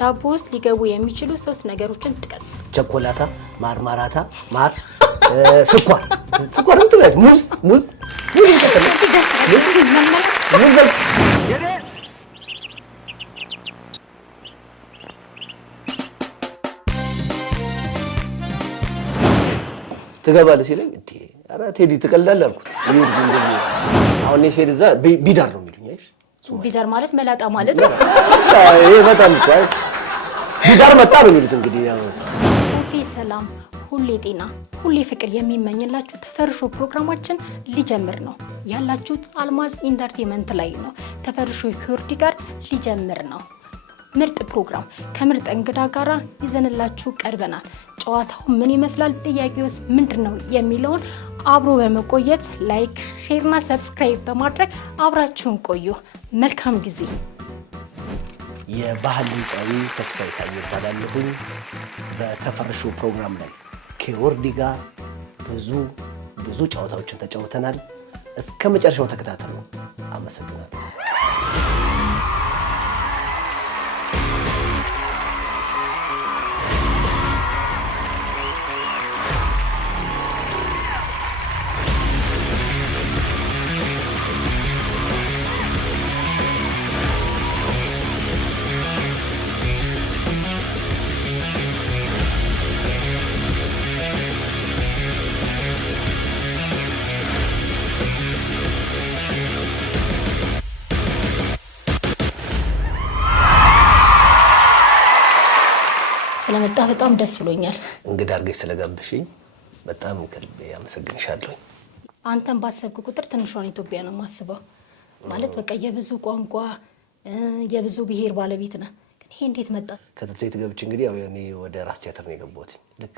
ዳቦ ውስጥ ሊገቡ የሚችሉ 3 ነገሮችን ጥቀስ። ቸኮላታ፣ ማርማራታ፣ ማር፣ ስኳር እንትበል ሙዝ ትገባለህ ሲለኝ እንዴ ኧረ ቴዲ ትቀልዳለህ አልኩት። አሁን እኔ ሲሄድ እዛ ቢዳር ነው የሚሉኝ። አይሽ ቢዳር ማለት መላጣ ማለት ነው። ይሄ በጣም ቆይ ቢዳር መጣ ነው የሚሉት እንግዲህ ያው ሰላም ሁሌ ጤና ሁሌ ፍቅር የሚመኝላችሁ ተፈርሾ ፕሮግራማችን ሊጀምር ነው። ያላችሁት አልማዝ ኢንተርቴይንመንት ላይ ነው። ተፈርሾ ከዮርዲ ጋር ሊጀምር ነው። ምርጥ ፕሮግራም ከምርጥ እንግዳ ጋር ይዘንላችሁ ቀርበናል። ጨዋታው ምን ይመስላል፣ ጥያቄውስ ምንድነው የሚለውን አብሮ በመቆየት ላይክ፣ ሼር እና ሰብስክራይብ በማድረግ አብራችሁን ቆዩ። መልካም ጊዜ። የባህል ድምፃዊ ተስፋዬ ታዬ ይባላለሁ። በተፈርሾ ፕሮግራም ላይ ከዮርዲ ጋር ብዙ ጨዋታዎችን ተጫውተናል። እስከ መጨረሻው ተከታተሉ። አመሰግናለሁ። ስለመጣ በጣም ደስ ብሎኛል። እንግዳ አድርገሽ ስለጋበሽኝ በጣም ከልቤ አመሰግንሻለሁ። አንተን ባሰብኩ ቁጥር ትንሿን ኢትዮጵያ ነው የማስበው። ማለት በቃ የብዙ ቋንቋ የብዙ ብሔር ባለቤት ነህ። ግን ይሄ እንዴት መጣ? ከትምህርት ቤት ገብቼ እንግዲህ ያው እኔ ወደ ራስ ቲያትር ነው የገባሁት። ልክ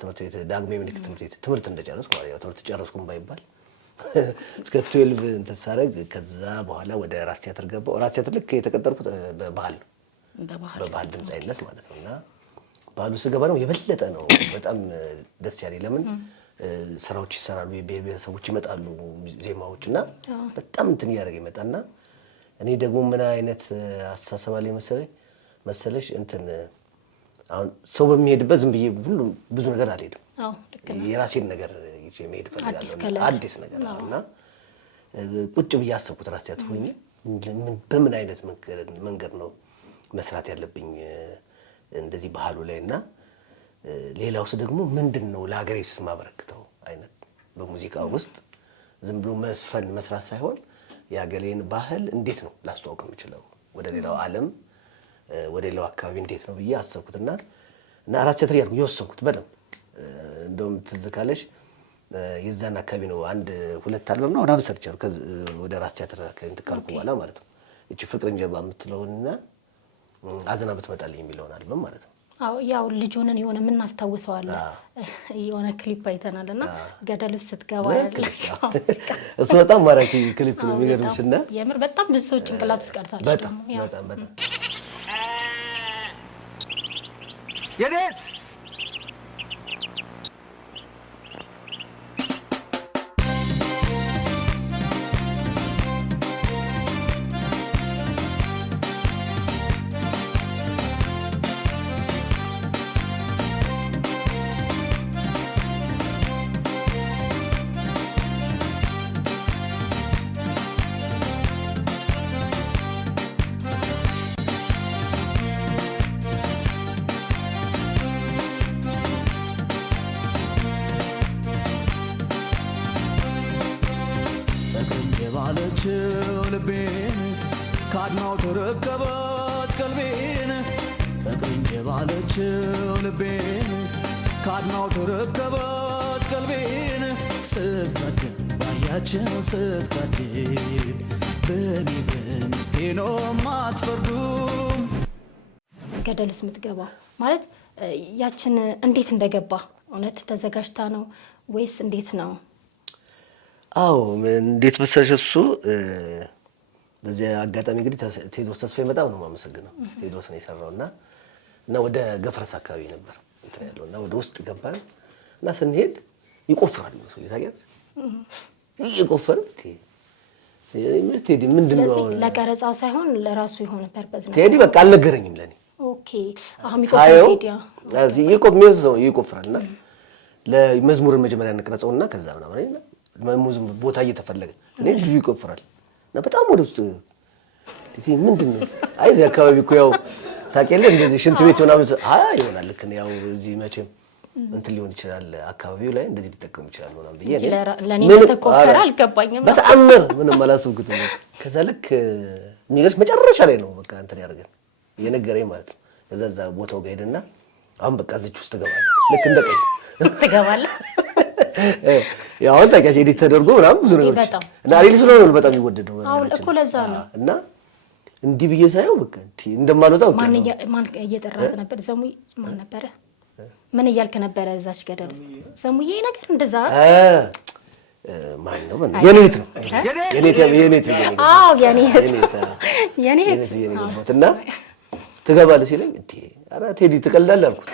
ትምህርት ቤት ዳግሜ ምኒልክ ትምህርት እንደጨረስኩ ማለት ያው ትምህርት ጨረስኩም ባይባል እስከ 12 እንተሳረግ ከዛ በኋላ ወደ ራስ ቲያትር ገባሁ። ራስ ቲያትር ልክ የተቀጠርኩት በባህል ነው በባህል ድምጻይነት ማለት ነውና ባህሉ ስገባ ነው የበለጠ ነው በጣም ደስ ያለኝ። ለምን ስራዎች ይሰራሉ፣ የብሔረሰቦች ይመጣሉ፣ ዜማዎችና በጣም እንትን ያደርግ ይመጣና እኔ ደግሞ ምን አይነት አስተሳሰብ አለኝ መሰለሽ እንትን አሁን ሰው በሚሄድበት ዝም ብዬ ሁሉ ብዙ ነገር አልሄድም። የራሴን ነገር ይዤ መሄድ ፈልጋለሁ፣ አዲስ ነገር እና ቁጭ ብዬ አሰብኩት ራስ ቲያትር ሆኜ በምን አይነት መንገድ ነው መስራት ያለብኝ እንደዚህ ባህሉ ላይና ሌላውስ ደግሞ ምንድነው ለሀገሬስ ማበረክተው አይነት በሙዚቃ ውስጥ ዝም ብሎ መስፈን መስራት ሳይሆን የሀገሬን ባህል እንዴት ነው ላስተዋውቅ የምችለው ወደ ሌላው ዓለም ወደ ሌላው አካባቢ እንዴት ነው ብዬ አሰብኩትና እና ራስ ቲያትር ያርኩ የወሰንኩት በደንብ እንደውም ትዝ ካለሽ የዛን አካባቢ ነው 1-2 አልበም ነው ምናምን ሰርቻለሁ ወደ ራስ ቲያትር አካባቢ ተካልኩ በኋላ ማለት ነው። እቺ ፍቅርን ጀባ የምትለውና አዘና ብትመጣልኝ የሚለውን አልበም ማለት ነው። አዎ ያው ልጅ ሆነን የሆነ ምን አስተዋውሰዋለን የሆነ ክሊፕ አይተናልና ገደል ውስጥ ስትገባ ያለችው እሱ በጣም ማራኪ ክሊፕ ነው የሚገርምሽና የምር በጣም ብዙ ሰው ጭንቅላት ውስጥ ቀርታለች። በጣም የኔት ልቤን ካድማው ተረከበች ቀልቤን ፍቅርን የባለችው ልቤን ካድማው ተረከበች ቀልቤን ስትቀድም ባያችን ስትቀድም በኔ በምስኪኖ ማትፈርዱም ገደልስ የምትገባ ማለት ያችን እንዴት እንደገባ እውነት ተዘጋጅታ ነው ወይስ እንዴት ነው? አዎ እንዴት መሰለሽ እሱ በዚህ አጋጣሚ እንግዲህ ቴዎድሮስ ተስፋዬ በጣም ነው የማመሰግነው። ቴዎድሮስ ነው የሰራውና ወደ ገፈረስ አካባቢ ነበር እንትን ያለውና ወደ ውስጥ ገባን እና ስንሄድ ይቆፍራል ነው ታውቂያለሽ ይቆፍር ቴዲ ምንድነው ለቀረጻው ሳይሆን ለራሱ የሆነ ፐርፐዝ ነው። ቴዲ በቃ አልነገረኝም ለኔ ኦኬ አሁን ይቆፍራል እዚህ የሚወስደው ይቆፍራልና ለመዝሙርን መጀመሪያ እንቀረጸውና ከዛ ምናምን መዝሙር ቦታ እየተፈለገ እኔ ልጁ ይቆፍራል እና በጣም ወደ ውስጥ ምንድነው አይ እዚህ አካባቢ እኮ ያው ታውቂያለሽ እንደዚህ ሽንት ቤት ምናምን ይሆናል ልክ ነው ያው እዚህ መቼም እንትን ሊሆን ይችላል አካባቢው ላይ እንደዚህ ሊጠቀሙ ይችላል ምናምን ብዬ ለኔ ተቆፈራ አልገባኝም በተአምር ምንም አላሰብኩትም ከዛ ልክ የሚገርምሽ መጨረሻ ላይ ነው በቃ እንትን ያደርገን የነገረኝ ማለት ነው ከዛ እዛ ቦታው ጋር ሄደና አሁን በቃ እዚች ውስጥ ትገባለህ ልክ እንደ ቀይ ትገባለህ ያው ታውቂያለሽ ኤዲት ተደርጎ ምናምን ብዙ ነገሮች እና ሪል ስለሆነ ነው በጣም ይወደደው አሁን እኮ ለዛ ነው እና እንዲህ ብዬ ሳይው በቃ እንደማልወጣው ማን እየጠራት ነበር ዘሙዬ ማን ነበረ ምን እያልክ ነበረ እዛች ገደል ዘሙዬ ነገር እንደዛ ማን ነው የኔት ነው የኔት አዎ የኔት እና ትገባለህ ሲለኝ እንዴ ኧረ ቴዲ ትቀልዳለህ አልኩት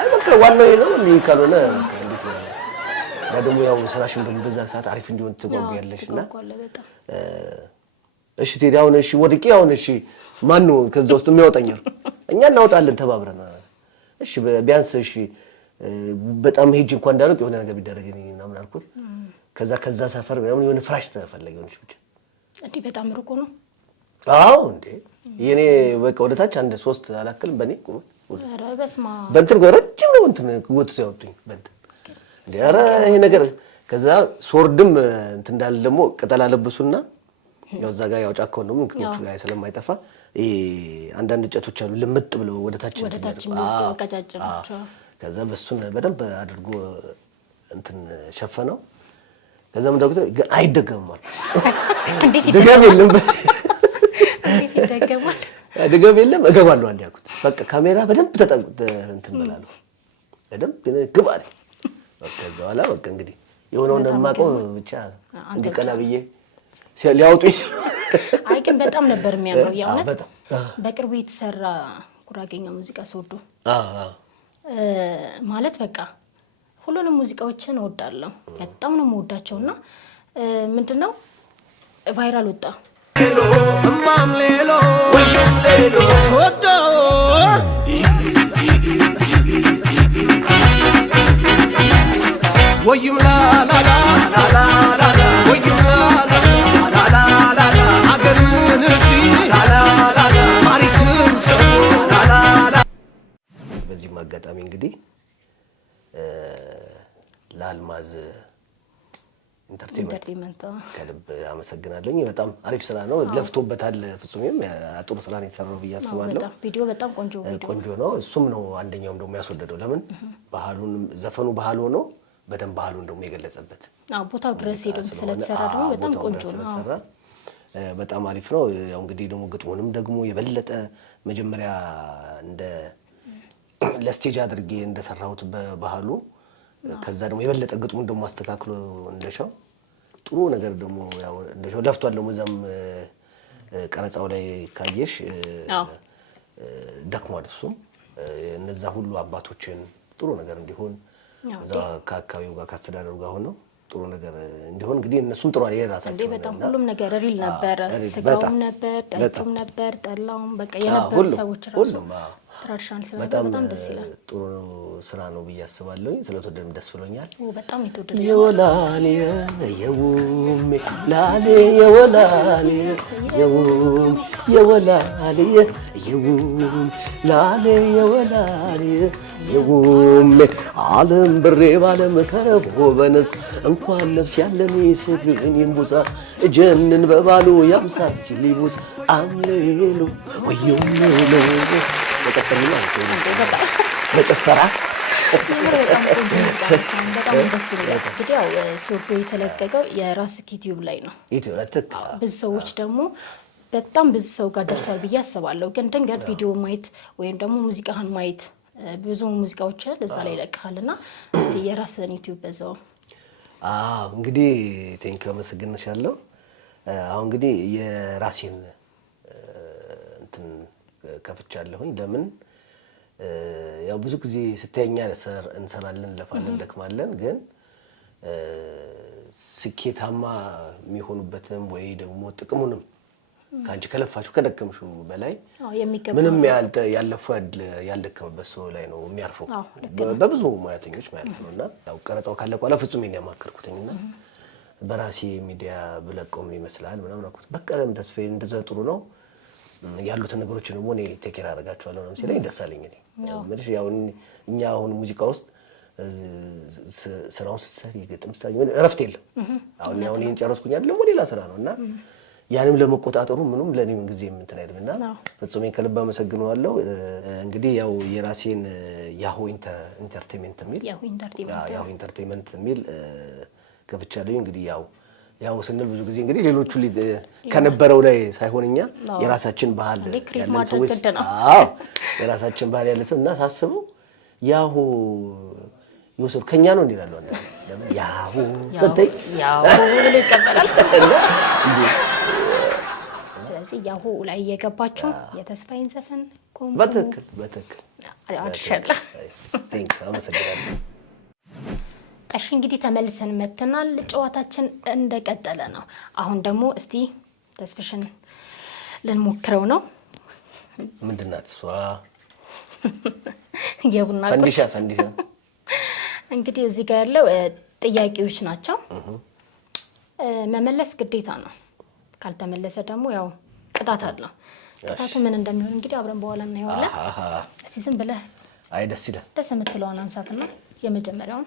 አይ በቃ ዋናው ነው እንዴ ካልሆነ እንዴት ነው ደግሞ ያው ስራሽን ደግሞ በዛ ሰዓት አሪፍ እንዲሆን ትጓጓያለሽና እሺ ቴዲ አሁን እሺ ወድቄ አሁን እሺ ማን ነው ከዛ ውስጥ የሚያወጣኝ እኛ እናወጣለን ተባብረን እሺ ቢያንስ እሺ በጣም ሄጅ እንኳን እንዳልኩ የሆነ ነገር ቢደረግልኝ ምናምን አልኩት ከዛ ሰፈር ምናምን የሆነ ፍራሽ ተፈለገ ሆነች ብቻ እንዴ በጣም ሩቁ ነው አዎ እንዴ የኔ በቃ ወደታች አንድ 3 አላክልም በኔ ቁም ኧረ በስማ በእንትን ረጅም ነው እንትን ወጥቶ ያወጡኝ በእንትን እንዴ ኧረ ይሄ ነገር ከዛ ሶርድም እንትን እንዳለ ደግሞ ቅጠል አለብሱና ያው እዛ ጋር ያው ጫካው ነው ምክንያቱ ጋር ስለማይጠፋ አንዳንድ እንጨቶች አሉ ልምጥ ብለው ወደታች ቀጫጭናቸው ከዛ በሱን በደንብ አድርጎ እንትን ሸፈነው ከዛ ምን ዶክተር አይደገምም እንዴት ድጋም የለም እንዴት ይደገማል ድጋም የለም እገባለሁ አንድ ያልኩት በቃ ካሜራ በደንብ እንትን በላለሁ በደንብ ግባ አይደል ከዛ በኋላ በቃ እንግዲህ የሆነውን እንደማቀው ብቻ እንዲቀና ብዬ ሊያውጡኝ አይ ግን በጣም ነበር የሚያምረው የእውነት በቅርቡ የተሰራ ጉራጌኛ ሙዚቃ ሶዶ ማለት በቃ ሁሉንም ሙዚቃዎችን እወዳለሁ በጣም ነው የምወዳቸውና ምንድነው ቫይራል ወጣ ሌሎ ማም ሌሎ ሌሎ ሶዶ ወይም ላ ላ ላ ላ ላ ወይም ላ በዚህ ማጋጣሚ እንግዲህ ለአልማዝ ኢንተርቴይንመንት ከልብ አመሰግናለሁ በጣም አሪፍ ስራ ነው ለፍቶበታል ፍጹምም ጥሩ ስራ ነው የተሰራው ብዬ አስባለሁ ቪዲዮ በጣም ቆንጆ ነው እሱም ነው አንደኛውም ደግሞ ያስወደደው ለምን ባህሉን ዘፈኑ ባህል ሆኖ በደንብ ባህሉን ደግሞ የገለጸበት ቦታው ድረስ ሄዶ ስለተሰራ ደግሞ በጣም ቆንጆ ነው በጣም አሪፍ ነው ያው እንግዲህ ደግሞ ግጥሙንም ደግሞ የበለጠ መጀመሪያ እንደ ለስቴጅ አድርጌ እንደሰራሁት በባህሉ ከዛ ደግሞ የበለጠ ግጥሙን ደግሞ አስተካክሎ እንደሻው ጥሩ ነገር ደግሞ ያው እንደሻው ለፍቷል ደግሞ እዛም ቀረጻው ላይ ካየሽ ደክሟል እሱም እነዛ ሁሉ አባቶችን ጥሩ ነገር እንዲሆን እዛ ከአካባቢው ጋር ካስተዳደሩ ጋር ሆነው ጥሩ ነገር እንዲሆን እንግዲህ እነሱም ጥሩ አይደል ራሳቸው በጣም ሁሉም ነገር ሪል ነበር ስጋውም ነበር ጠጡም ነበር ጠላውም በቃ የነበሩ ሰዎች ራሱ ትራዲሽናል ስለሆነ በጣም ደስ ይላል ጥሩ ስራ ነው ብዬ አስባለሁ ስለተወደደም ደስ ብሎኛል በጣም የተወደደ የወላሌ የውም ላሌ የወላሌ የውም የወላሌ የውም ላሌ የወላሌ የውም ዓለም ብሬ ባለም ከረቦ በነስ እንኳን ነፍስ ያለን ይስብን ይምቡሳ ጀንን በባሉ ያምሳል ሲሊቡስ አምሌሉ ወዩም ነው ተቀጥልና በጨፈራ ሶዶ የተለቀቀው የራስ ዩቲዩብ ላይ ነው ብዙ ሰዎች ደግሞ በጣም ብዙ ሰው ጋር ደርሷል ብዬ አስባለሁ ግን ድንገት ቪዲዮ ማየት ወይም ደግሞ ሙዚቃህን ማየት ብዙ ሙዚቃዎች ለዛ ላይ ለቀሃልና እስቲ የራስን ዩቲዩብ በዛው እንግዲህ ቴንኪው አመሰግንሻለሁ አሁን እንግዲህ የራሴን እንትን ከፍቻለሁኝ ለምን ያው ብዙ ጊዜ ስተኛ እንሰራለን ለፋለን ደክማለን ግን ስኬታማ የሚሆኑበትም ወይ ደግሞ ጥቅሙንም ካንቺ ከለፋችሁ ከደከምሽው በላይ የሚገባ ምንም ያልደከመበት ሰው ላይ ነው የሚያርፈው በብዙ ሙያተኞች ማለት ነውና ያው ቀረጻው ካለ በኋላ ፍጹም ያማከርኩትኝና በራሴ ሚዲያ ብለቀውም ይመስላል ምናምን አልኩት። በቃ ለምን ተስፋዬ እንደዛ ጥሩ ነው ያሉትን ነገሮች ነው እኔ ቴክ ኬር አደርጋቸዋለሁ ነው ሲለኝ ደስ አለኝ። እኔ ያው እኛ አሁን ሙዚቃ ውስጥ ስራውን ስትሰሪ ግጥም ስትሰሪ እረፍት የለም። አሁን ይሄን ጨረስኩኝ አይደለም ሌላ ስራ ነውና ያንም ለመቆጣጠሩ ምንም ለኔም ጊዜ እንትን አይደልና ፍጹሜን ከልብ አመሰግናለሁ። እንግዲህ ያው የራሴን ያሁ ኢንተርቴይንመንት ኢንተርቴይንመንት ሚል ገብቻለሁ። እንግዲህ ያው ስንል ብዙ ጊዜ እንግዲህ ሌሎቹ ከነበረው ላይ ሳይሆንኛ የራሳችን ባህል ያለን ሰዎች የራሳችን ባህል ያለን ሰው እና ሳስበው ያሁ ዩሱፍ ከኛ ነው እንዲላሉ ለምን ያሁ ሰጠኝ ያሁ ብሎ ይቀበላል። ስለዚህ ያሁ ላይ እየገባችሁ የተስፋዬን ዘፈን በትክክል አድርሻለሁ። አመሰግናለሁ። እሺ እንግዲህ ተመልሰን መተናል። ጨዋታችን እንደቀጠለ ነው። አሁን ደግሞ እስቲ ተስፍሽን ልንሞክረው ነው። ምንድናት እሷ? የቡና ፈንዲሻ እንግዲህ እዚህ ጋር ያለው ጥያቄዎች ናቸው። መመለስ ግዴታ ነው። ካልተመለሰ ደግሞ ያው ቅጣት አለው። ቅጣቱ ምን እንደሚሆን እንግዲህ አብረን በኋላ እናየዋለን። እስቲ ዝም ብለህ ደስ ይላል ደስ የምትለውን አንሳትና የመጀመሪያውን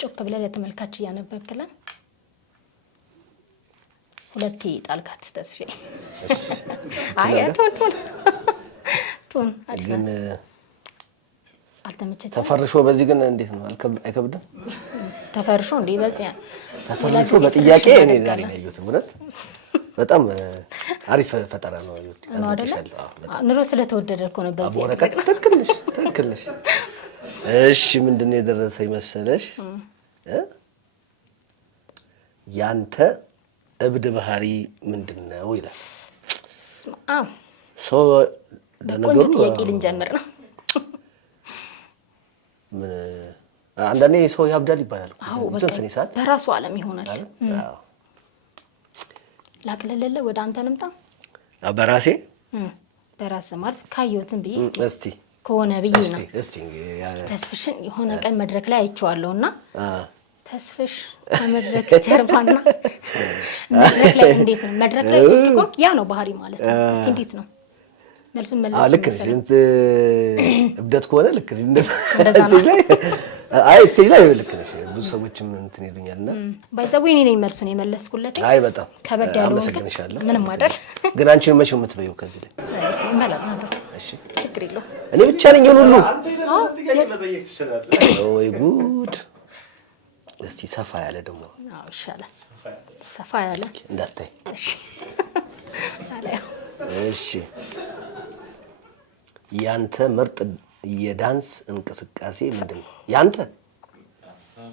ጮክ ብለህ ለተመልካች እያነበብክለን ሁለቴ ጣልካት ተስፋ። አይ ቶን ግን አልተመቸኝም። ተፈርሾ በዚህ ግን እንዴት ነው አይከብድም? ተፈርሾ እንዴ በዚያ ተፈርሾ በጥያቄ እኔ ዛሬ ነው ያየሁት። እውነት በጣም አሪፍ ፈጠራ ነው ያየሁት። ኑሮ ስለተወደደ እኮ ነው በዚህ ወረቀት ትክክል ነሽ። እሺ ምንድነው የደረሰኝ መሰለሽ? ያንተ እብድ ባህሪ ምንድነው ይላል። ለነገሩ ጥያቄ ልንጀምር ነው። አንዳንዴ ሰው ያብዳል ይባላል እኮ ሰዓት በራሱ ዓለም ይሆናል። ላቅለለለ ወደ አንተ ልምጣ። በራስ ማለት ካየሁትን ብዬ እስቲ ከሆነ ብዬ ነው። ተስፍሽን የሆነ ቀን መድረክ ላይ አይቼዋለሁና ተስፍሽ ከመድረክ ጀርባና መድረክ ላይ እንዴት ነው? መድረክ ላይ እኮ ያ ነው ባህሪ ማለት ነው። እስቲ እንዴት ነው መልሱን መልስ? ልክ ነሽ። እብደት ከሆነ ልክ እንደዛ ላይ ስቴጅ ላይ ልክ ነሽ። ብዙ ሰዎችም እንትን ይሉኛልና ባይሰው እኔ ነኝ መልሱን የመለስኩለት። በጣም ከበድ ያለው አመሰግንሻለሁ። ምንም አይደል። ግን አንቺን መቼ ነው የምትበይው ከዚህ ላይ? እሺ ችግር የለውም። እኔ ብቻ ነኝ ሁሉ ወይ ጉድ። እስቲ ሰፋ ያለ ደግሞ ይሻላል። ሰፋ ያለ እንዳታይ። እሺ ያንተ ምርጥ የዳንስ እንቅስቃሴ ምንድን ነው? ያንተ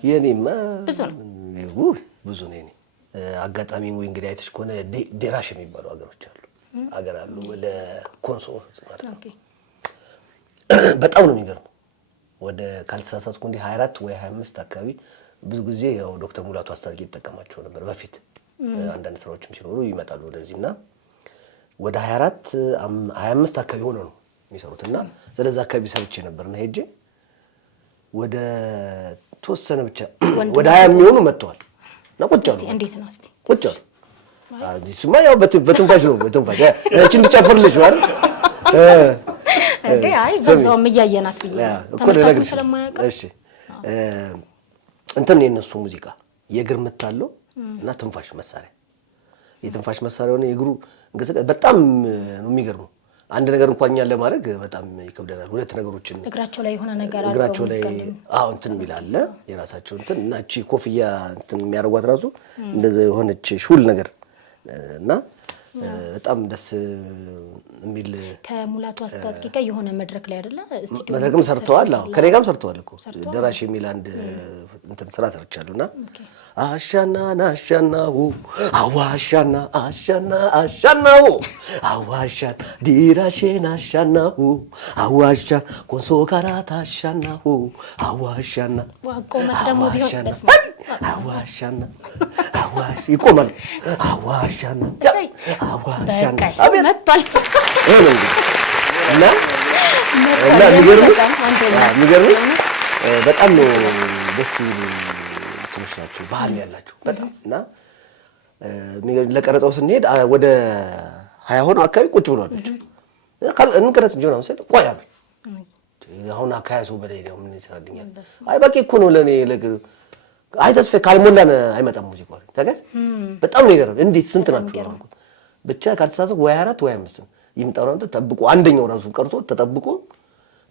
የኔማ ብዙ ነው ብዙ ነው። የኔ አጋጣሚ ወይ እንግዲህ አይተሽ ከሆነ ዴራሽ የሚባሉ ሀገር አሉ ወደ ኮንሶ ማለት ነው። በጣም ነው የሚገርመው። ወደ ካልተሳሳትኩ እንደ 24 ወይ 25 አካባቢ ብዙ ጊዜ ያው ዶክተር ሙላቱ አስታጥቄ ይጠቀማቸው ነበር በፊት አንዳንድ ስራዎችም ሲኖሩ ይመጣሉ ወደዚህና ወደ 24 25 አካባቢ ሆነ ነው የሚሰሩትና ስለዚህ አካባቢ ሰርቼ ነበርና ሄጄ ወደ ተወሰነ ብቻ ወደ 20 የሚሆኑ መጥተዋል እና ቁጭ አሉ። እንዴት ነው እስቲ ቁጭ አሉ። እሱማ ያው በትንፋሽ ነው በትንፋሽ እቺ እንድጨፍርልሽ ማለት እንዴ አይ በዛው እያየናት ብዬ ተመልካቹ ስለማያውቅ እሺ እንትን የነሱ ሙዚቃ የእግር ምታለው እና ትንፋሽ መሳሪያ የትንፋሽ መሳሪያው ነው የእግሩ እንግዲህ በጣም ነው የሚገርመው። አንድ ነገር እንኳን እኛን ለማድረግ በጣም ይከብደናል። ሁለት ነገሮችን እግራቸው ላይ የሆነ ነገር አለው እግራቸው ላይ እንትን ይላል የራሳቸው እንትን እና እቺ ኮፍያ እንትን የሚያደርጓት ራሱ እንደዛ የሆነች ሹል ነገር እና በጣም ደስ የሚል ከሙላቱ አስታጥቄ ጋር የሆነ መድረክ ላይ አይደለ ስቱዲዮ መድረክም ሰርተዋል። ከኔ ጋርም ሰርተዋል እኮ ደራሽ የሚል አንድ እንትን ስራ ሰርቻለሁና አሻና ናሻናው አዋሻና አሻና አሻናው አዋሻን ዲራሼን አሻናው አዋሻ ኮንሶ ካራት አሻናው አዋሻና ዋቆመት ደግሞ ቢሆን ደስ አዋሻና አዋሽ ይቆማል አዋሻና አዋሻና አቤት መጥቷል እና የሚገርምሽ በጣም ነው ደስ የሚሉ ትንሽ ናቸው ባህል ያላቸው በጣም እና ለቀረጻው ስንሄድ ወደ 20 ሆኖ አካባቢ ቁጭ ብሏል እንቀረጽ እንጂ ነው መሰለኝ ቆይ አሉ አሁን አካባቢ ሰው በላይ ነው ምን ይሰራልኛል አይ በቃ እኮ ነው ለኔ አይ ተስፋ ካልሞላን አይመጣም ሙዚቃው ታገስ በጣም ነው ይገርም እንዴት ስንት ናቸው አልኩት ብቻ ካልተሳሳትኩ ወይ 4 ወይ 5 ይምጣው ነው ተጠብቆ አንደኛው ራሱ ቀርቶ ተጠብቆ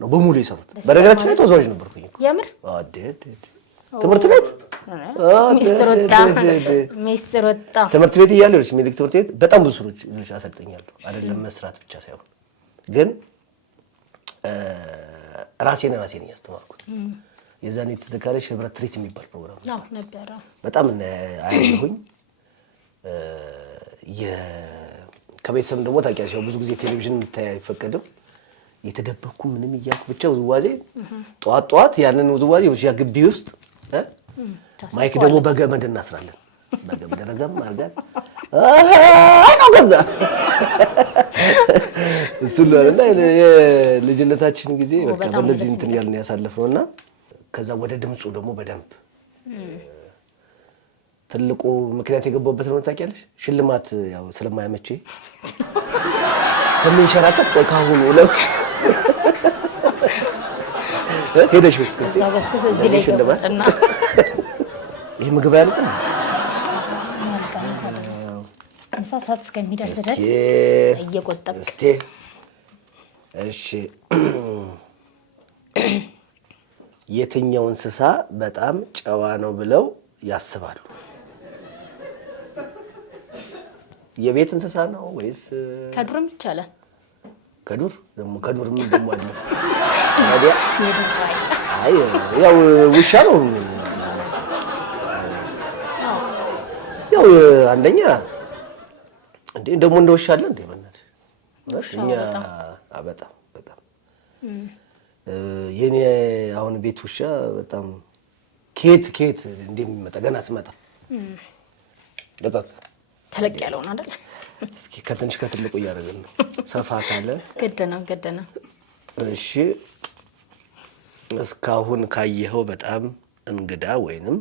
ነው በሙሉ ይሰሩት በነገራችን ላይ ተወዛዋዥ ነበርኩኝ እኮ ያምር አዴት ትምህርት ቤት ሚስተር ወጣ ትምህርት ቤት እያለሁሽ ሚሊክ ትምህርት ቤት በጣም ብዙ ልጆች አሰልጠኛለሁ አይደለም መስራት ብቻ ሳይሆን ግን ራሴን ያስተማርኩት የዛኔ ተዘካሪሽ ህብረት ትሪት የሚባል ፕሮግራም ነበር በጣም አይልሁኝ ከቤተሰብ ደግሞ ታውቂያለሽ ብዙ ጊዜ ቴሌቪዥን እንድታይ አይፈቀድም የተደበኩ ምንም ይያልኩ ብቻ ውዝዋዜ ጧት ያንን ውዝዋዜ ወዲያ ግቢ ውስጥ ማይክ ደግሞ በገመድ እናስራለን በገመድ ረዘም አርጋን ነው ከዛ ስለሆነና የልጅነታችን ጊዜ በቃ በእንደዚህ እንትን ያልን ያሳለፈውና ከዛ ወደ ድምጹ ደግሞ በደንብ ትልቁ ምክንያት የገባበት ነው ታውቂያለሽ ሽልማት ያው ስለማያመቼ ከምን ሸራተት ቆይ ካሁን ወለው ሄደሽ እስከዚህ እዚህ ላይ ገባና ይሄ ምግብ ያለ ሰዓት እስከሚደርስ ድረስ እየቆጠብክ እሺ የትኛው እንስሳ በጣም ጨዋ ነው ብለው ያስባሉ የቤት እንስሳ ነው ወይስ ከዱርም ይቻላል ከዱርም ደግሞ አለ ታዲያ አይ ያው ውሻ ነው ያው አንደኛ እንዴ ደግሞ እንደውሻ አለ እንዴ በእናትህ እኛ በጣም የኔ አሁን ቤት ውሻ በጣም ኬት እንደሚመጣ ገና ስመጣ ደቃቅ ተለቅ ያለውን አይደል እስኪ ከትንሽ ከትልቁ እያደረግን ነው ሰፋ ካለ ገደ ነው እሺ እስካሁን ካየኸው በጣም እንግዳ ወይንም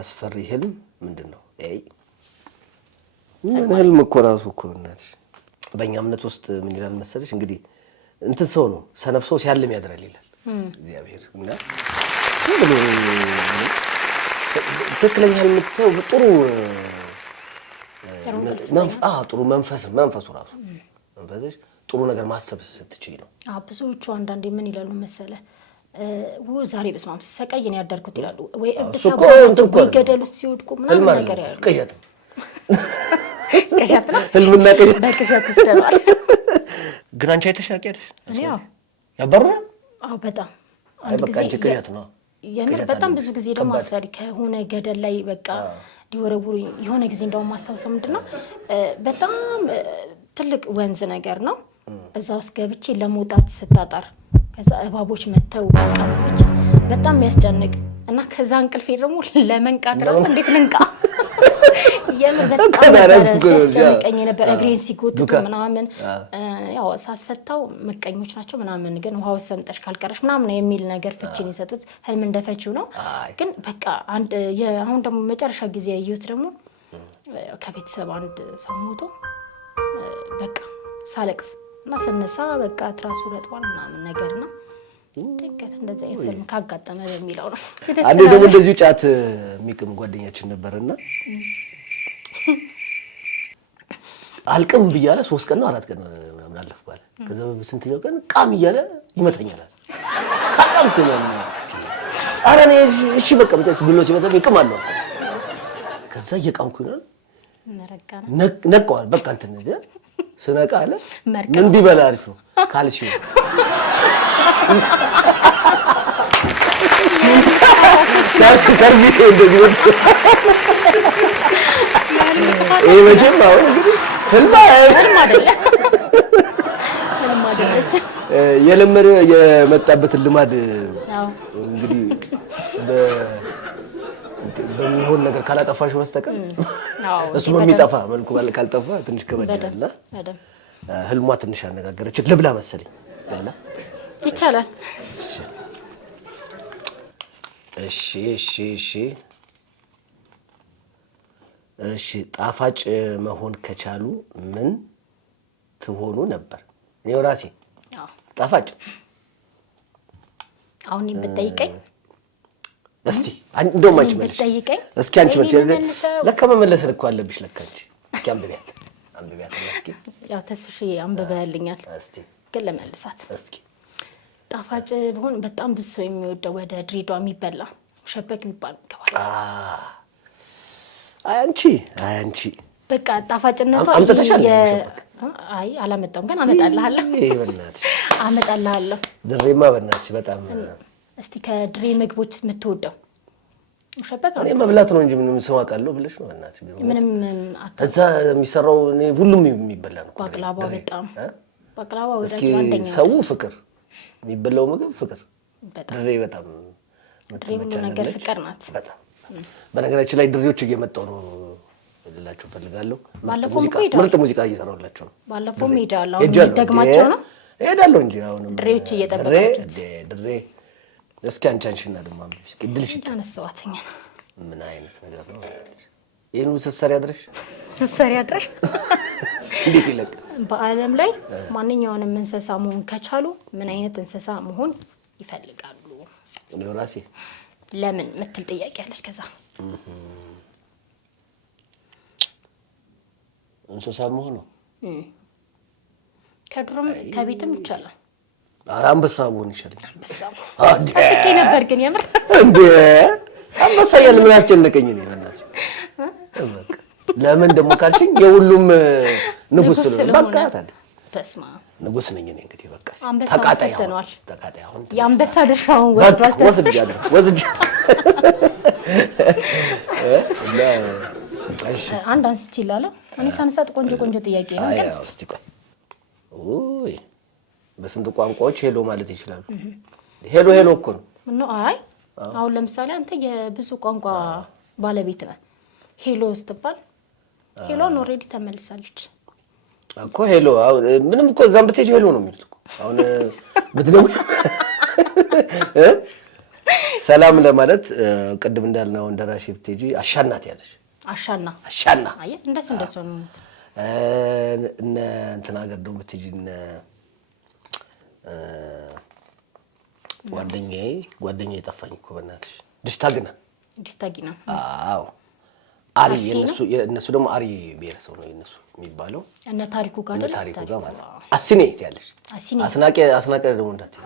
አስፈሪ ህልም ምንድነው ምን ህልም እኮ ራሱ እኮ እናትሽ በእኛ እምነት ውስጥ ምን ይላል መሰለሽ እንግዲህ እንትን ሰው ነው ሰነፍ ሰው ሲያልም ያድራል ይላል እግዚአብሔር እና ትክክለኛ የምትተው ጥሩ መንፈሱ ራሱ መንፈስሽ ጥሩ ነገር ማሰብ ስትችይ ነው ብዙዎቹ አንዳንዴ ምን ይላሉ መሰለ ዛሬ በስማም ሲሰቃይ ነው ያደርኩት ይላሉ ወይ ገደል ውስጥ ሲወድቁ ምናምን ነገር ያሉ ቅዠት ህልምና ቅዠት ይስተዋል ግን አንቺ አይተሻቀርሽ ያው ያበሩ በጣም በቃ አንቺ ቅዠት ነው የምር በጣም ብዙ ጊዜ ደግሞ አስፈሪ ከሆነ ገደል ላይ በቃ ዲወረቡሪ የሆነ ጊዜ እንደውም ማስታወሰው ምንድነው በጣም ትልቅ ወንዝ ነገር ነው እዛ ውስጥ ገብቼ ለመውጣት ስታጣር ከዛ እባቦች መተው ብቻ በጣም የሚያስጨንቅ እና ከዛ እንቅልፌ ደግሞ ለመንቃት ራስ እንዴት ልንቃ በጣም ሲያስጨንቀኝ ነበር እግሬን ሲጎትቱ ምናምን ያው ሳስፈታው መቀኞች ናቸው ምናምን ግን ውሃው ሰምጠሽ ካልቀረሽ ምናምን የሚል ነገር ፍቺን ይሰጡት ህልም እንደፈቺው ነው ግን በቃ አሁን ደግሞ መጨረሻ ጊዜ ያየሁት ደግሞ ከቤተሰብ አንድ ሰው ሞቶ በቃ ሳለቅስ እና ስነሳ በቃ ትራሱ ረጥቧል ምናምን ነገር ነው ድንገት እንደዚህ አይነት ህልም ካጋጠመ በሚለው ነው አንዴ ደግሞ እንደዚሁ ጫት የሚቅም ጓደኛችን ነበርና አልቅም ብያለ 3 ቀን ነው 4 ቀን ምናምን አለፍኳል ከዛ በስንተኛው ቀን ቃም እያለ ይመታኛል ካቃምኩ ነው አረኔ እሺ በቃ ብሎ ሲመጣ ይቅማል ከዛ እየቃምኩ ነው ነቀዋል በቃ እንትን ስነቃ አለ ምን ቢበላ አሪፍ ነው ካልሲው ሰርቪስ እንደዚህ ወጥ ይሄ መቼም አሁን እንግዲህ ህልም አይደለም የለመደ የመጣበትን ልማድ እንግዲህ በሚሆን ነገር ካላጠፋሽ በስተቀር እሱ በሚጠፋ መልኩ ካልጠፋ ትንሽ ከበደልና ህልሟ ትንሽ አነጋገረች። ልብላ መሰለኝ ልብላ ይቻላል። እሺ ጣፋጭ መሆን ከቻሉ ምን ትሆኑ ነበር? እኔው ራሴ ጣፋጭ አሁን ብትጠይቀኝ እስቲ እንደውም አንቺ መልሽ እስኪ አንቺ መልሽ። ለካ መመለስ እኮ አለብሽ ለካ አንቺ እስኪ አንብቢያት እስኪ ያው ተስፍሽ አንብበልኛል እስቲ ግን ለመልሳት እስኪ ጣፋጭ ቢሆን በጣም ብዙ ሰው የሚወደው ወደ ድሬዳዋ የሚበላ ሸበክ የሚባል ይገባል። አንቺ በቃ ጣፋጭነቷ አይ አላመጣም ግን አመጣልሃለሁ። በእናትሽ አመጣልሃለሁ። ድሬማ በእናትሽ በጣም እስቲ ከድሬ ምግቦች የምትወደው ሸበክ እኔ መብላት ነው እንጂ ምንም ስም አውቃለሁ ብለሽ ነው በእናትሽ። ምንም እዛ የሚሰራው እኔ ሁሉም የሚበላ ነው። ባቅላባ በጣም ባቅላባ ወዳጅ አንደኛ ሰው ፍቅር የሚበላው ምግብ ፍቅር ድሬ በጣም ድሬ ሁሉ ነገር ፍቅር ናት በጣም። በነገራችን ላይ ድሬዎች እየመጣው ነው ልላችሁ ፈልጋለሁ። ምርጥ ሙዚቃ እየሰራሁላችሁ ነው። ባለፈው ሄዳለሁ አሁን ደግማቸው ነው እሄዳለሁ እንጂ አሁን ድሬዎች እየጠበቃችሁ ድሬ እስኪ አንቺና ደግሞ እስኪ ድልሽ ታነሳዋተኛ ምን አይነት ነገር ነው ይሄን ውስሰሪ አድርሽ እንዴት ይለቅ በአለም ላይ ማንኛውንም እንስሳ መሆን ከቻሉ ምን አይነት እንስሳ መሆን ይፈልጋሉ? እኔው ራሴ ለምን ምትል ጥያቄ አለሽ? ከዛ እንስሳ መሆን ነው ከድሮም ከቤትም ይቻላል። አንበሳ መሆን ይችላል። አንበሳ ነበር ግን የምር እንዴ አንበሳ ያለ ምን ያስጨነቀኝ ነው በእናትሽ። በቃ ለምን ደሞ ካልሽኝ የሁሉም ንጉስ ነው በቃ ታዲያ ተስማ ንጉስ ነኝ እኔ እንግዲህ በቃ ተቃጣይ አሁን የአንበሳ ድርሻውን ወስዷል። አንድ አንስቼ ይላል እኔ ሳንሳት ቆንጆ ጥያቄ ነው ግን እስቲ ቆይ በስንት ቋንቋዎች ሄሎ ማለት ይችላል? ሄሎ እኮ ነው። አይ አሁን ለምሳሌ አንተ የብዙ ቋንቋ ባለቤት ነህ። ሄሎ ስትባል ሄሎን ኦሬዲ ተመልሳለች እኮ ሄሎ። አሁን ምንም እኮ እዛም ብትሄጂ ሄሎ ነው የሚሉት እኮ። አሁን ብትደውል ሰላም ለማለት ቅድም እንዳልነው እንደራሽ ብትሄጂ አሻናት ያለሽ አሻና አይ እንደሱ ነው። እነ እንትና ሀገር ደግሞ ብትሄጂ እነ ጓደኛዬ ጠፋኝ እኮ በእናትሽ ድስታግና አዎ አሪ የነሱ ደግሞ አሪ ብሔረሰብ ነው የነሱ የሚባለው እነ ታሪኩ ጋር ማለት አስኔ ያለሽ አስናቀ ደግሞ እንዳትዪ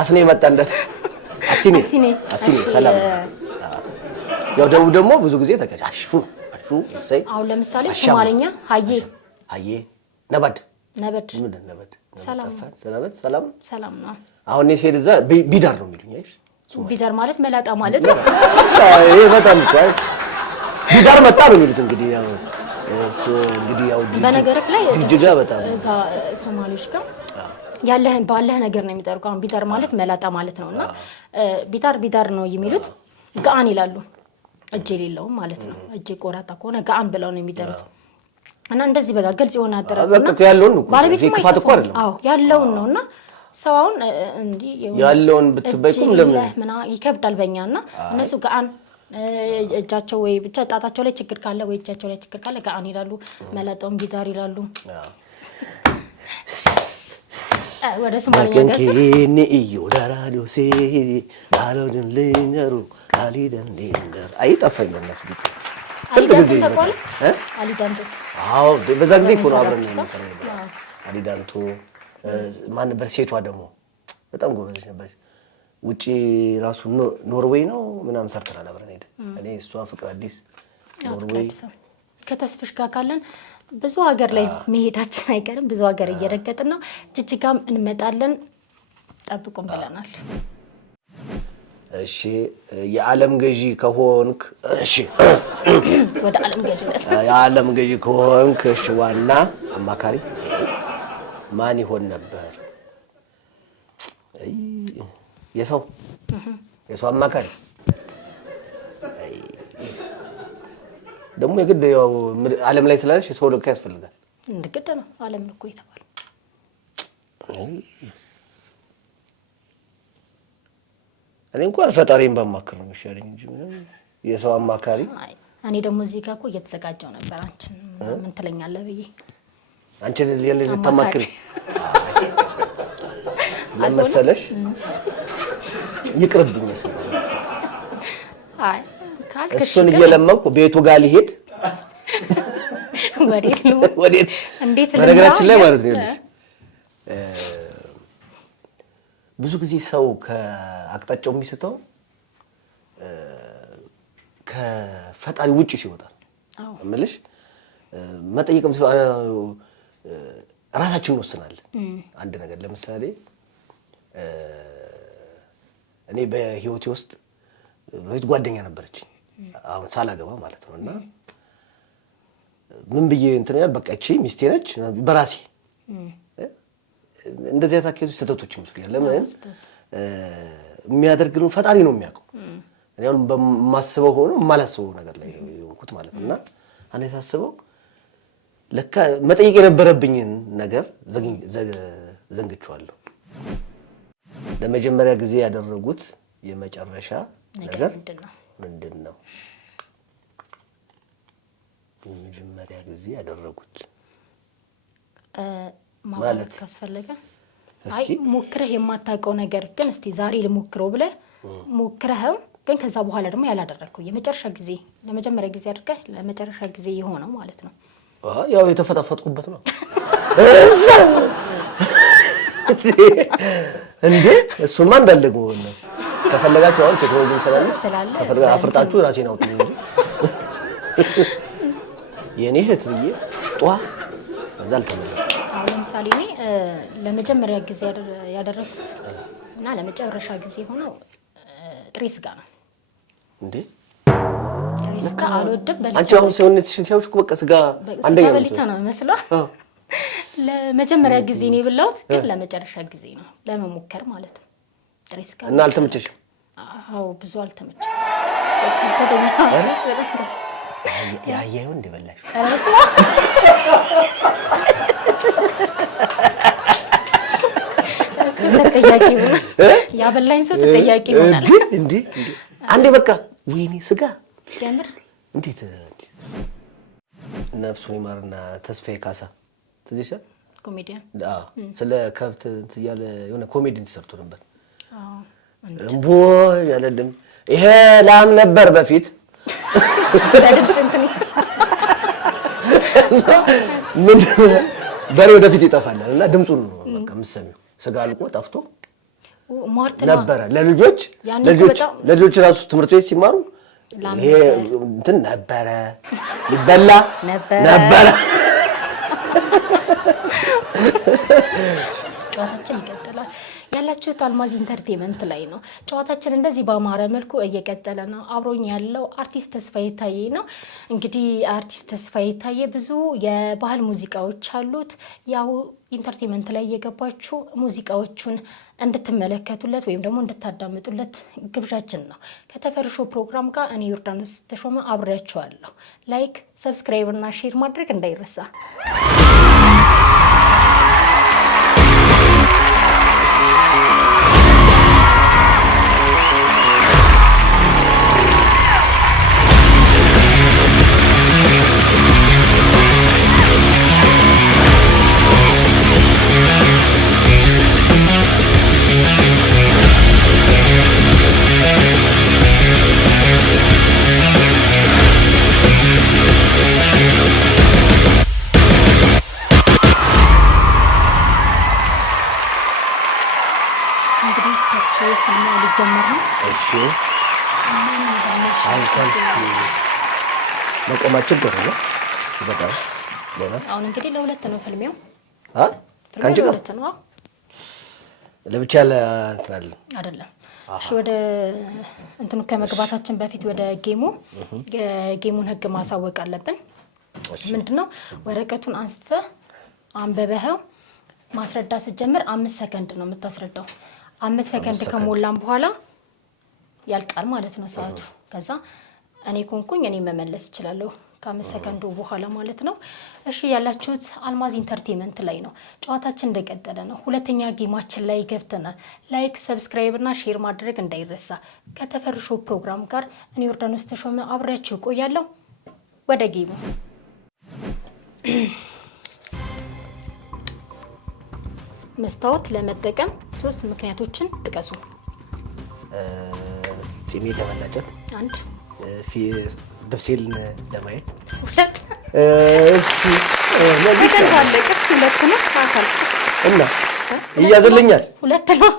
አስኔ መጣ አስኔ ሰላም ያው ደቡብ ደግሞ ብዙ ጊዜ ተቀጫሹ እሰይ አሁን ለምሳሌ ሶማሌኛ ሃዬ ነባድ ሰላም ነው። አሁን እኔ ሲሄድ እዛ ቢዳር ነው የሚሉኝ። አይሽ ቢዳር ማለት መላጣ ማለት ነው። ይሄ በጣም ቆይ ቢዳር መጣ ነው የሚሉት እንግዲህ ያው ያው በነገርክ ላይ ጅጅጋ በጣም እዛ ሶማሌዎች ጋር ባለህ ነገር ነው የሚጠርቁ። አሁን ቢዳር ማለት መላጣ ማለት ነውና ቢዳር ነው የሚሉት። ጋአን ይላሉ እጅ የሌለው ማለት ነው። እጅ ቆራጣ ከሆነ ጋአን ብለው ነው የሚጠሩት። እና እንደዚህ በቃ ግልጽ የሆነ አደረገና በቃ ያለውን ነው ባለቤት ክፋት እኮ አይደለም። አዎ ያለውን ነውና ሰውን እንዲ ያለውን ብትበይቁም ለምን ይከብዳል በእኛና እነሱ ጋአን እጃቸው ወይ ብቻ ጣታቸው ላይ ችግር ካለ ወይ እጃቸው ላይ ችግር ካለ ጋአን ይላሉ። መላጣውን ቢዳር ይላሉ። ወደ ሶማሊኛ ጋር ከኔ እዩ ዳራዶ ሴ ዳራዶን ለኛሩ ካሊደን ለኛር አይጠፋኝ ለናስቢ አሊዳንቶ አዎ በዛ ጊዜ እኮ ነው አብረን የምንሰራው። አሊዳንቶ ማን ነበር? ሴቷ ደግሞ በጣም ጎበዝ ነበር። ውጪ ራሱ ኖርዌይ ነው ምናምን ሰርተናል አብረን ሄደ እኔ እሷ ፍቅር አዲስ ኖርዌይ። ከተስፍሽ ጋር ካለን ብዙ ሀገር ላይ መሄዳችን አይቀርም። ብዙ ሀገር እየረገጥን ነው። ጅጅጋም እንመጣለን። ጠብቁን ብለናል። እሺ የዓለም ገዢ ከሆንክ እሺ ወደ ዓለም ገዢነት የዓለም ገዢ ከሆንክ እሺ ዋና አማካሪ ማን ይሆን ነበር? የሰው አማካሪ ደግሞ የግድ ያው ዓለም ላይ ስላለሽ የሰው ልክ ያስፈልጋል። እንግዲህ ነው ዓለም እኮ የተባለው። እኔ እንኳን ፈጣሪን ባማክር ነው የሚሻለኝ እንጂ የሰው አማካሪ። እኔ ደግሞ እዚህ ጋር እኮ እየተዘጋጀው ነበር አንቺን ምን ትለኛለህ ብዬ። አንቺን ልታማክሪ ለመሰለሽ ይቅርብኝ መስሎኝ። አይ እሱን እየለመንኩ ቤቱ ጋር ሊሄድ ወዴት እንዴት በነገራችን ላይ ማለት ነው ብዙ ጊዜ ሰው ከአቅጣጫው የሚስተው ከፈጣሪ ውጪ ሲወጣ እምልሽ መጠየቅም ራሳችን እንወስናለን። አንድ ነገር ለምሳሌ እኔ በህይወቴ ውስጥ በፊት ጓደኛ ነበረች አሁን ሳላገባ ማለት ነው እና ምን ብዬ እንትን ያል በቃ እቺ ሚስቴ ነች በራሴ እንደዚህ አታከዙ ሰተቶች ይመስላል። ለምን የሚያደርግልን ፈጣሪ ነው የሚያውቀው። እኔ አሁን በማስበው ሆኖ የማላስበው ነገር ላይ ነው የሆንኩት ማለት ነውና እኔ ሳስበው ለካ መጠየቅ የነበረብኝን ነገር ዘንግቼዋለሁ። ለመጀመሪያ ጊዜ ያደረጉት የመጨረሻ ነገር ምንድነው? ለመጀመሪያ ጊዜ ያደረጉት ማለት ካስፈለገ አይ ሞክረህ የማታውቀው ነገር ግን እስቲ ዛሬ ልሞክረው ብለህ ሞክረህም ግን ከዛ በኋላ ደግሞ ያላደረግከው የመጨረሻ ጊዜ ለመጀመሪያ ጊዜ አድርገህ ለመጨረሻ ጊዜ የሆነው ማለት ነው። ያው የተፈጣፈጥኩበት ነው እንዴ እሱማ እንዳልደግሞ ነው። ከፈለጋችሁ አሁን ቴክኖሎጂን ስላለ ከፈለጋ አፍርጣችሁ ራሴን አውጡ እንጂ የኔ እህት ብዬ ጧ በዛል ተመለ አሁን ለምሳሌ እኔ ለመጀመሪያ ጊዜ ያደረኩት እና ለመጨረሻ ጊዜ ሆነው ጥሬ ስጋ ነው። እንዴ ጥሬ ስጋ አልወድም። አንቺ አሁን ሰውነትሽን ሲያውሽ በቃ ስጋ አንደኛ በሊታ ነው መስለው ለመጀመሪያ ጊዜ ነው የበላሁት፣ ግን ለመጨረሻ ጊዜ ነው ለመሞከር ማለት ነው። ጥሬ ስጋ እና አልተመቸሽም? አዎ ብዙ አልተመቸኝም። ከበደኛ ያየው እንደበላሽ ተጠያቂ ነው ያበላኝ ሰው ተጠያቂ ይሆናል። እንዴ አንዴ በቃ ወይኔ ስጋ ያምር እንዴት ነፍሱን ይማርና ተስፋዬ ካሳ ትዝሻ ኮሜዲያን ስለ ከብት ያለ የሆነ ኮሜዲ ተሰርቶ ነበር። እንቦ ያለልም ይሄ ላም ነበር በፊት ለድምጽ እንትን ምን በሬ ወደፊት ይጠፋል እና ድምጹን ነው በቃ የምትሰሚው። ስጋ አልቆ ጠፍቶ ነበረ ለልጆች ራሱ ትምህርት ቤት ሲማሩ ይሄ እንትን ነበረ ይበላ ነበረ። ጨዋታችን ይቀጥላል። ያላችሁት አልማዝ ኢንተርቴይንመንት ላይ ነው። ጨዋታችን እንደዚህ በአማረ መልኩ እየቀጠለ ነው። አብሮኝ ያለው አርቲስት ተስፋዬ ታዬ ነው። እንግዲህ አርቲስት ተስፋዬ ታዬ ብዙ የባህል ሙዚቃዎች አሉት። ያው ኢንተርቴይንመንት ላይ እየገባችሁ ሙዚቃዎቹን እንድትመለከቱለት ወይም ደግሞ እንድታዳምጡለት ግብዣችን ነው። ከተፈሪ ሾው ፕሮግራም ጋር እኔ ዮርዳኖስ ተሾመ አብሬያችኋለሁ። ላይክ፣ ሰብስክራይብ እና ሼር ማድረግ እንዳይረሳ። መቆማችን ጥሩ ነው። በጣም አሁን እንግዲህ ለሁለት ነው ፍልሚያው። ካንቺ ጋር ለሁለት ነው። ለብቻ እንትን አይደለም። እሺ ወደ እንትኑ ከመግባታችን በፊት ወደ ጌሙን ህግ ማሳወቅ አለብን። ምንድነው ወረቀቱን አንስተ አንበበኸው ማስረዳት ስትጀምር 5 ሰከንድ ነው የምታስረዳው። 5 ሰከንድ ከሞላን በኋላ ያልቃል ማለት ነው ሰዓቱ። ከዛ እኔ ኮንኩኝ እኔ መመለስ እችላለሁ ከ5 ሰከንዱ በኋላ ማለት ነው። እሺ ያላችሁት አልማዝ ኢንተርቴይንመንት ላይ ነው። ጨዋታችን እንደቀጠለ ነው። ሁለተኛ ጌማችን ላይ ገብተናል። ላይክ፣ ሰብስክራይብ እና ሼር ማድረግ እንዳይረሳ። ከተፈሪ ሾው ፕሮግራም ጋር እኔ ዮርዳኖስ ተሾመ አብሬያችሁ ቆያለሁ። ወደ ጌሙ መስታወት ለመጠቀም 3 ምክንያቶችን ጥቀሱ። ሲሜ ለመላጨት 1 ደብሴል ለማየት 2 እሺ ለዚህ ታለቀ 2 ነው ሳካል እና ይያዝልኛል 2 ነው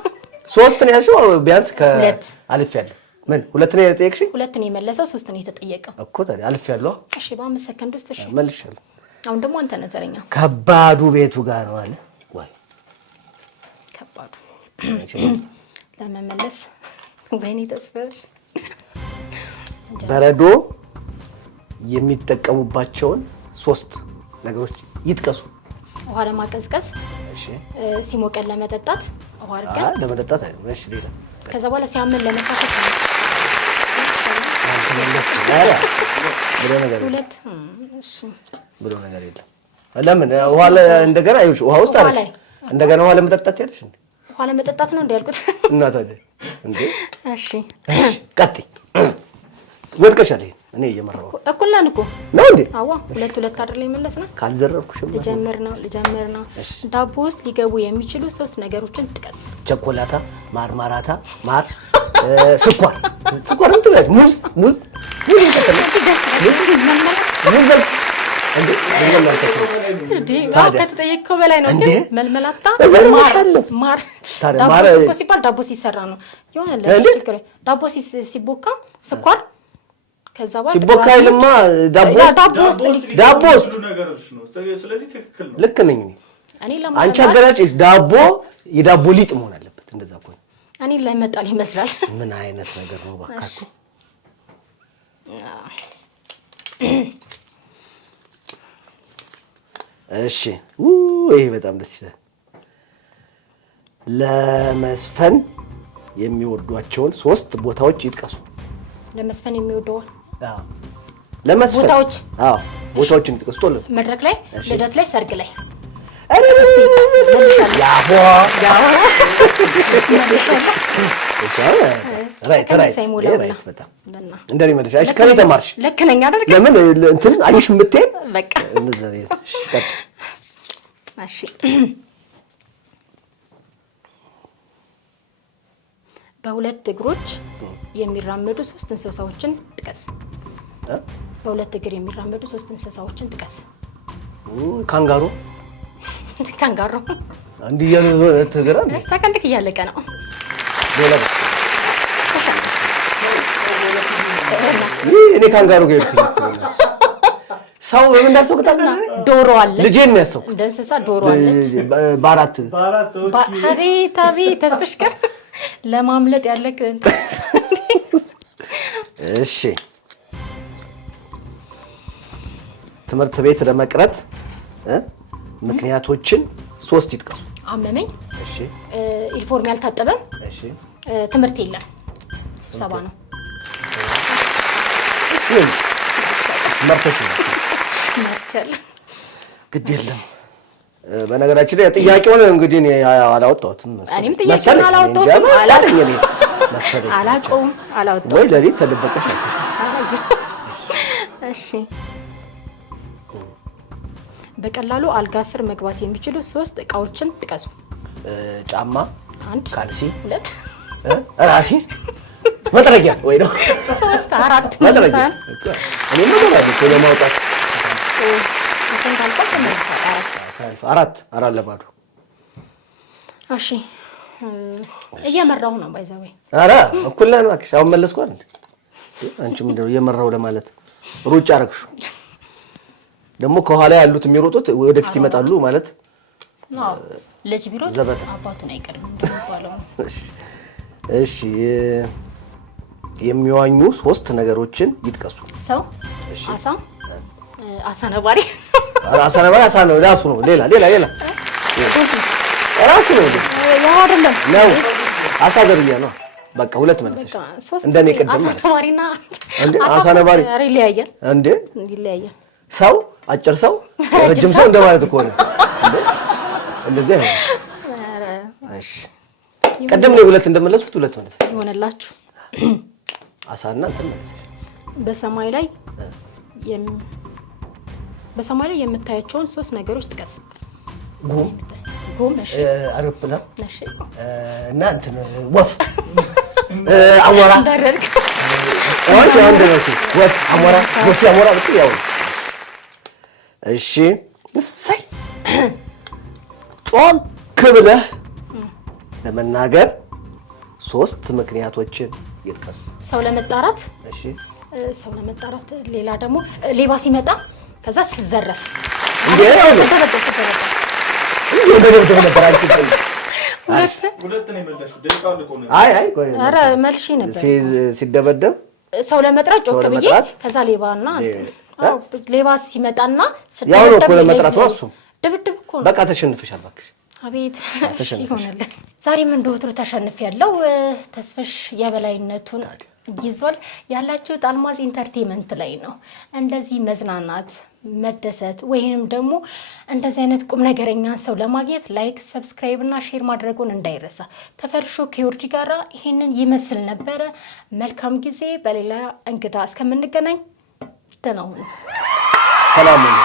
3 ነው ያልሽው ቢያንስ ከአልፍ ያለው ምን 2 ነው የጠየቅሽኝ 2 ነው የመለሰው 3 ነው የተጠየቀው እኮ ታዲያ አልፍ ያለው እሺ በ5 ሰከንድ ውስጥ እሺ መልሻለሁ አሁን ደግሞ አንተ ነህ ተረኛ ከባዱ ቤቱ ጋር ነው አለ ወይ ከባዱ ለመመለስ ወይኔ ተስፋሽ በረዶ የሚጠቀሙባቸውን 3 ነገሮች ይጥቀሱ። ውሃ ለማቀዝቀዝ እሺ ሲሞቀን ለመጠጣት ውሃ አድርገን ለመጠጣት አይደለም እሺ ሌላ ከዛ በኋላ ሲያመን ለመታፈት ብሎ ነገር የለም። ለምን ውሃ እንደገና አይውሽ ውሃ ውስጥ አለ እንደገና ውሃ ለመጠጣት ያለሽ እንዴ? ውሃ ለመጠጣት ነው እንዴ ያልኩት? እና ታዲያ እንዴ እሺ ቀጥይ ወድቀሻል። እኔ እየመራው እኩል ነን እኮ ነው እንዴ? አዋ 2 አይደል የመለስና ካልዘረርኩሽም ልጀምር ነው። ዳቦ ውስጥ ሊገቡ የሚችሉ 3 ነገሮችን ጥቀስ። ቸኮላታ፣ ማርማራታ፣ ማር፣ ስኳር እንትን ሙዝ ከተጠየቅከው በላይ ነው። ግን መልመላታ ማር ሲባል ዳቦ ሲሰራ ነው የሆነ ዳቦ ሲቦካ ስኳር ከዛ በኋላ ሲቦካ ይልማ ዳቦ ውስጥ ስለዚህ ትክክል ነው። ልክ ነኝ እኔ አንቺ አገራጭ የዳቦ ሊጥ መሆን አለበት። እንደዛ እኮ እኔ ላይ መጣል ይመስላል። ምን አይነት ነገር ነው ባካችሁ? እሺ ይሄ በጣም ደስ ይላል። ለመስፈን የሚወዷቸውን 3 ቦታዎች ይጥቀሱ። ለመስፈን የሚወደው ለመስፈን ቦታዎች ቦታዎችን ይጥቀሱ። መድረክ ላይ፣ ልደት ላይ፣ ሰርግ ላይ እንደኔ መልሻሽ ከኔ ተማርሽ ልክ ነኝ አይደል? ለምን እንትን አይሽ ምትይ በቃ እሺ በሁለት እግሮች የሚራመዱ 3 እንስሳዎችን ጥቀስ። በሁለት እግር የሚራመዱ 3 እንስሳዎችን ጥቀስ። ካንጋሮ እንዲህ ያለ ተገራ ሰከንድ እያለቀ ነው። እኔ ካንጋሮ ጋር ሰው ምን እንዳሰውቅታለ ዶሮ አለ ልጄን ነው ያሰው እንደ እንስሳ ዶሮ አለች። በአራት አቤት ተስፈሽከር ለማምለጥ ያለክ እሺ ትምህርት ቤት ለመቅረት ምክንያቶችን 3 ይጥቀሱ። አመመኝ፣ እሺ ዩኒፎርም ያልታጠበም፣ እሺ ትምህርት የለም፣ ስብሰባ ነው። ማርተሽ ግድ የለም። በነገራችን ላይ ጥያቄውን እንግዲህ እኔ አላወጣሁትም። እኔም ጥያቄውን አላወጣሁትም። አላውቀውም ወይ ለቤት ተደበቀሽ። እሺ በቀላሉ አልጋ ስር መግባት የሚችሉ 3 እቃዎችን ጥቀሱ። ጫማ፣ 1 ካልሲ፣ 2 ራሲ መጥረጊያ ወይ ነው 3 4 መጥረጊያ እኔ ነው ማለት ነው ለማውጣት አራት ለባዶ። እሺ እየመራው ነው ባይዛው። ኧረ እኩል ነው እባክሽ። አሁን መለስኩ አይደል? አንቺም እንደው እየመራው ለማለት ሩጫ አረግሹ። ደግሞ ከኋላ ያሉት የሚሮጡት ወደፊት ይመጣሉ ማለት ልጅ ቢሮጥ አባቱን አይቀርም እንደሚባለው። እሺ የሚዋኙ 3 ነገሮችን ይጥቀሱ። ሰው፣ አሳ ነባሪ። አሳ ነባሪ አሳ ነው ራሱ ነው። ሌላ ራሱ ነው። ያው አይደለም ነው አሳ ዘርያ ነው። በቃ 2 መለሰሽ እንደኔ ቅድም ማለት አሳ ነባሪና እንዴ አሳ ነባሪ ይለያያል እንዴ ይለያያል። ሰው አጭር ሰው ረጅም ሰው እንደማለት እኮ ነው እንደዚህ አይደል? እሺ ቀደም ነው 2 እንደመለስኩት 2 መለሰ ይሆነላችሁ። አሳና እንትን በሰማይ ላይ የምታያቸውን 3 ነገሮች ጥቀስ። ጉም እሺ፣ አውሮፕላን እሺ፣ እና እንትን ወፍ አሞራ እንዳደርግ ወፍ አሞራ ብቻ ያው እሺ እሰይ ጮክ ብለህ ለመናገር 3 ምክንያቶችን ይጥቀሱ። ሰው ለመጣራት እሺ ሰው ለመጣራት ሌላ ደግሞ ሌባ ሲመጣ ከዛ ሲዘረፍ እንዴ ሁለት ነው የመለሽው። ደቂቃው ልቆ ነው። አይ ቆይ ኧረ መልሼ ነበር። ሲደበደብ ሰው ለመጥራት ጮክ ብዬ ከዛ ሌባና ሌባ ሲመጣና ያው ነው እኮ ለመጥራት ነው እሱ ድብድብ እኮ ነው። በቃ ተሸንፈሻል እባክሽ። አቤት ይሆናል። ዛሬም እንደወትሮ ተሸንፍ ያለው ተስፍሽ የበላይነቱን ይዟል። ያላችሁት አልማዝ ኢንተርቴይንመንት ላይ ነው። እንደዚህ መዝናናት መደሰት ወይንም ደግሞ እንደዚህ አይነት ቁም ነገረኛ ሰው ለማግኘት ላይክ፣ ሰብስክራይብ እና ሼር ማድረጉን እንዳይረሳ። ተፈርሾ ከዮርዲ ጋራ ይሄንን ይመስል ነበረ። መልካም ጊዜ። በሌላ እንግዳ እስከምንገናኝ ደህና ሁኑ። ሰላም ሁኑ።